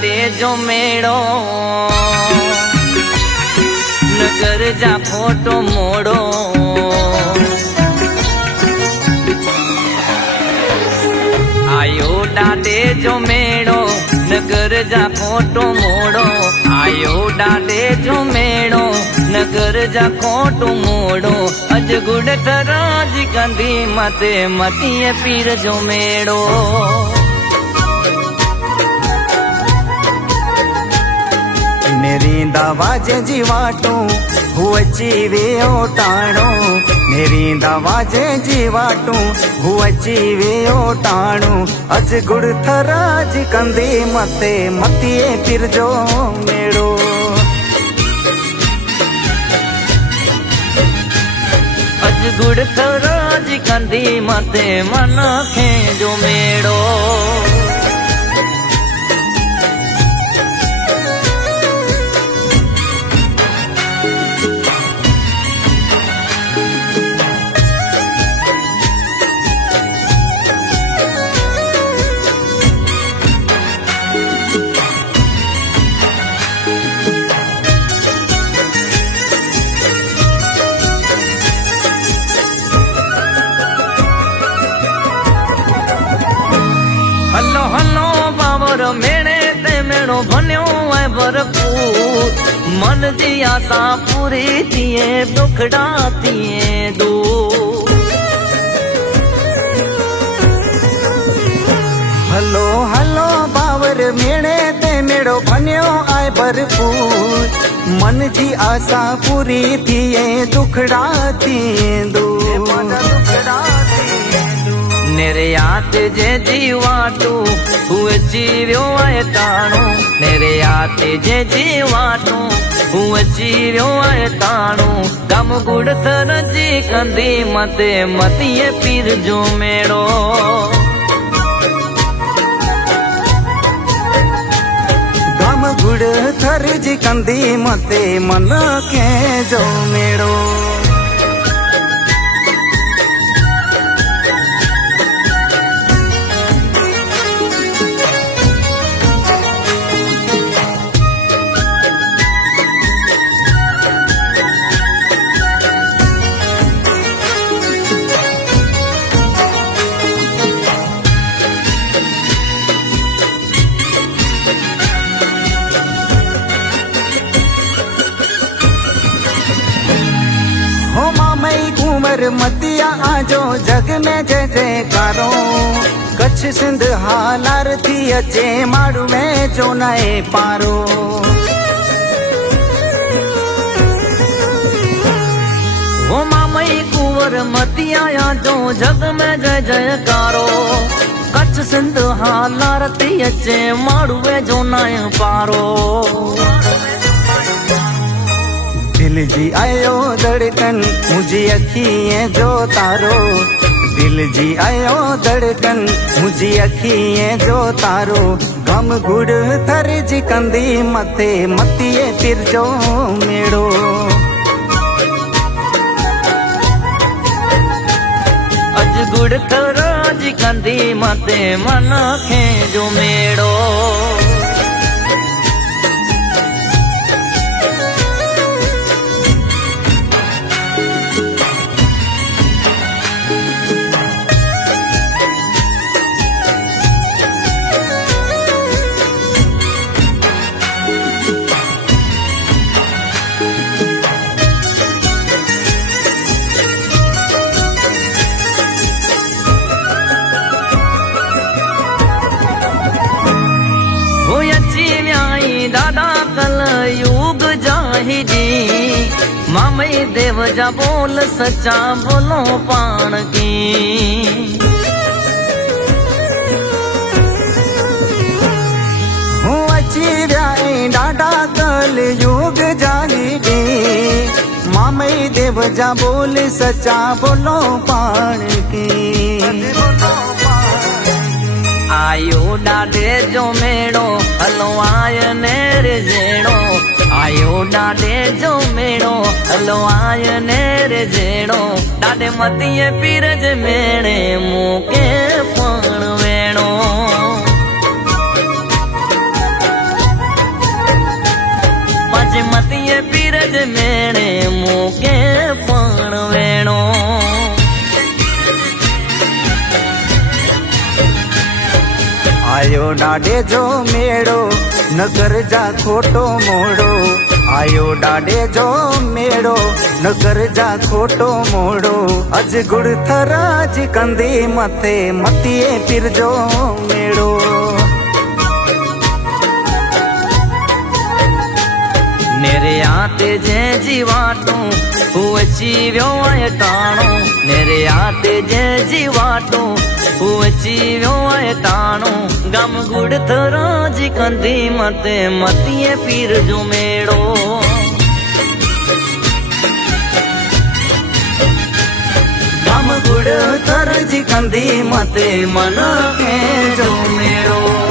Dadae जो मेड़ो नगर जा photo मोड़ो आयो डाडे जो मेड़ो नगर जा फोटो मोड़ो आयो डाडे जो मेड़ो नगर जा फोटो मोड़ो अज गुड़ तराज कंदी मते मतीय पीर जो मेड़ो मेरी दवाजे जीवाटू हुअची वे ओटाणो मेरी दवाजे जीवाटू हुअची वे ओटाणो अज गुड़ थराज कंदी मते मतीए पीर जो मेड़ो अज गुड़ थराज कंदी मते मन खे जो मेड़ो हलो हलो बाबर मेणे ते मेणो बन्यो है भरपूर मन जी आशा पूरी थिए दुखड़ा थिए दूर हलो हलो बावर मेणे ते मेड़ो बन्यो आए भरपूर मन जी आशा पूरी थिए दुखड़ा थिए दूर निर्यात जे जीवाटू हुए जीव्यो है ताणो निर्यात जे जीवाटू हुए जीव्यो है ताणो कम गुड़ थर जी कंदी मते मतीए पीर जो मेड़ो गम गुड़ थर जी कंदी मते मन के जो मेड़ो कुंवर मतिया आजो जग में जय जयकारो कच्छ सिंध हालार थी अचे माड़ू में जो नए पारो वो मामई कुंवर मतिया आजो जग में जय जयकारो कच्छ सिंध हालार थी अचे माड़ू में जो नए पारो दिल जी आयो धड़कन मुझी अखिए जो तारो दिल जी आयो धड़कन मुझी अखिए जो तारो गम गुड़ थर जी कंदी मथे मतीए पीर जो मेड़ो अज गुड़ थराज कंदी मते मन खे जो मेड़ो दादा कल युग जाहिदी मामई देव जा बोल सच्चा बोलो पाण की हूँ अची व्याई डाडा कल युग जाहिदी मामई देव जा बोल सच्चा बोलो पाण की आयो डाडे जो मेड़ो हलो आय नेरे जेड़ो आयो डाडे जो मेड़ो हलो आय नेरे जेड़ो डाडे मतीए पीरज मेणे मूंखे पण वेणो अज मतिये पीरज मेणे मूके पण वेणो आयो डाडे जो मेड़ो न कर जा खोटो मोड़ो आयो डाडे जो मेड़ो न कर जा खोटो मोड़ो अज गुड़ थराज कंदी मथे मतिए पिर जो मेड़ो नेरे आते जे जीवाटू हुए चीव्यो आए टाणो नेरे आते जे जीवाटू हुए चीव्यो आए टाणो गम गुड़ थराज कंदी मते मतिए पीर जो मेड़ो गम गुड़ थराज कंदी मते मन के जो मेड़ो।